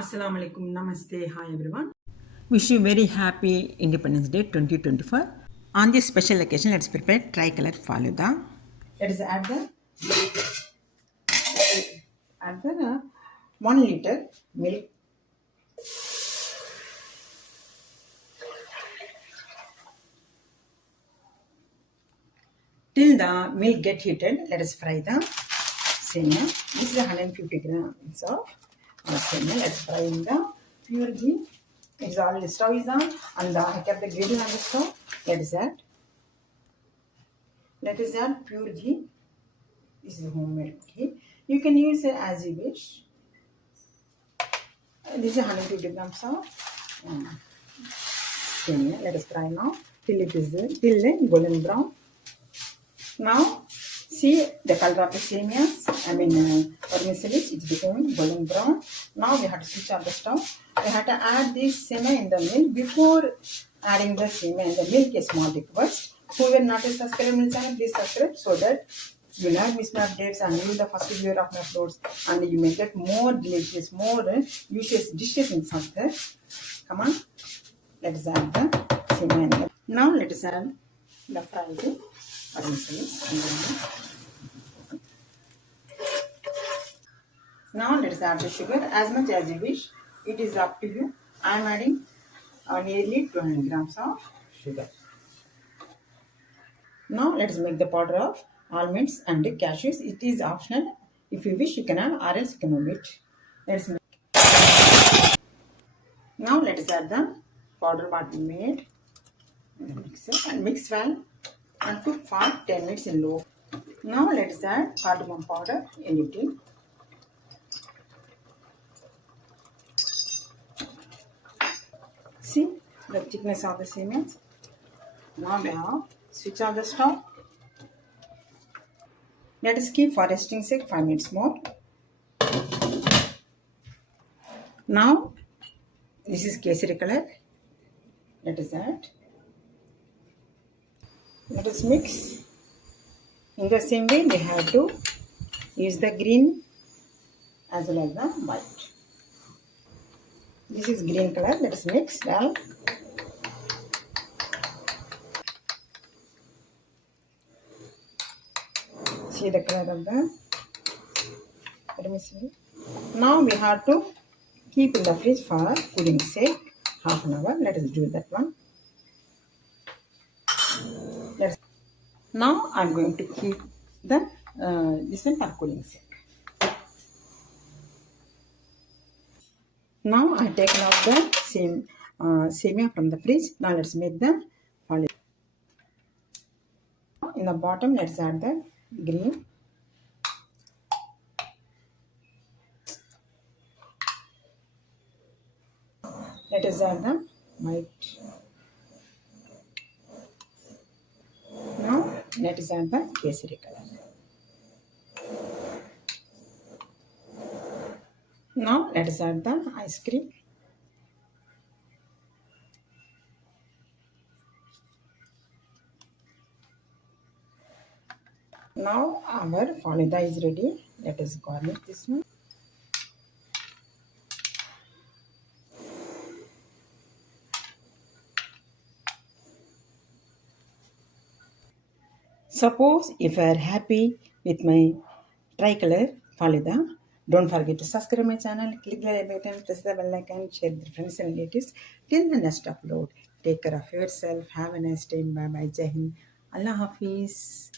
Assalamu alaikum, namaste, hi everyone. Wish you very happy Independence Day 2024. On this special occasion, let's prepare Tricolor Faluda. Let us add the 1 liter milk. Till the milk get heated, let us fry the semia. This is 150 grams of semia. Let's fry in the pure ghee. It's already stove is on and I kept the griddle on the stove. Let us add pure ghee. This is homemade ghee. You can use it as you wish. This is 150 grams of semia. Let us fry now till the golden brown. Now see the color of the semias. Vermicelli it's becoming golden brown. Now we have to switch off the stove. We have to add this semia in the milk. Before adding the semia in the milk, a small request. Whoever not a subscriber to my channel, please subscribe so that you will not miss my updates and you will the first viewer of my uploads and you may get more delicious, more nutritious dishes inside there. Come on, let us add the semia. Now let us add the fried vermicelli. Now let us add the sugar as much as you wish. It is up to you. I am adding nearly 200 grams of sugar. Now let us make the powder of almonds and cashews. It is optional. If you wish, you can add or else you can omit. Let's make. Now let us add the powder what we made in the mixer and mix well and cook for 10 minutes in low. Now let us add cardamom powder in it. See the thickness of the cement. Now we have switch off the stove. Let us keep for resting sake 5 minutes more. Now this is kesari color. Let us add. Let us mix. In the same way, we have to use the green as well as the white. This is green color. Let us mix well. See the color of the vermicelli. Now we have to keep in the fridge for cooling sake half an hour. Let us do that one. Now I am going to keep the this one for cooling sake. Now I taken out the same semia from the fridge. Now let's make the faluda. In the bottom, let's add the green. Let us add the white. Now let us add the kesari color. Now let us add the ice cream. Now our faluda is ready. Let us garnish this one. Suppose if you are happy with my Tricolor Faluda, don't forget to subscribe my channel, click the like button, press the bell icon, share with friends and relatives. Till the next upload, take care of yourself. Have a nice day. Bye bye. Jai Hind. Allah Hafiz.